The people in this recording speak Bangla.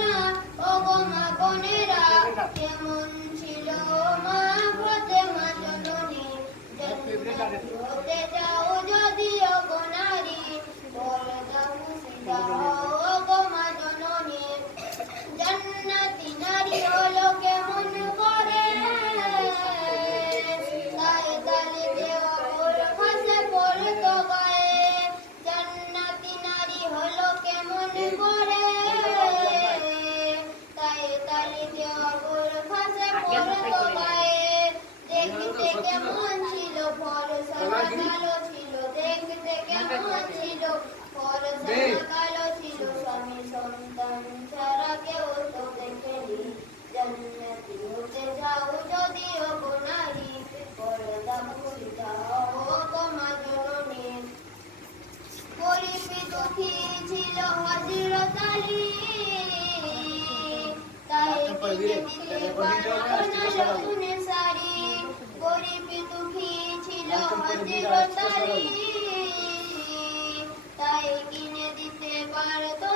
না ও গো মা বোনেরা, কেমন ছিল মা ফাতেমা জননী। জান্নাতি হতে চাও যদি ও গো নারী, পর্দা মুছে দাও ও গো মা জননী। জান্নাতি নারী হলো কেমন করে, গায়ে গালে দেওয়া বোরখা সে পরতো গায়ে। জান্নাতি নারী হলো কেমন করে, গায়ে গালে দেওয়া বোরখা সে পরতো গায়ে। দেখতে কেমন ছিল ফর্সা না কালো ছিল, দেখতে কেমন ছিল ফর্সা না কালো ছিল। স্বামী সন্তান ছাড়া কেউ তো দেখেনি। জান্নাতি হতে যাও যদি ও গো নারী, পর্দা মুছে দাও ও গো মা জননী। গরিব দুঃখী ছিল হযরত আলী, তাই কিনে দিতে পারলো না নতুন শাড়ি। গরিব দুঃখী ছিল হযরত আলী, তাই কিনে দিতে পারতো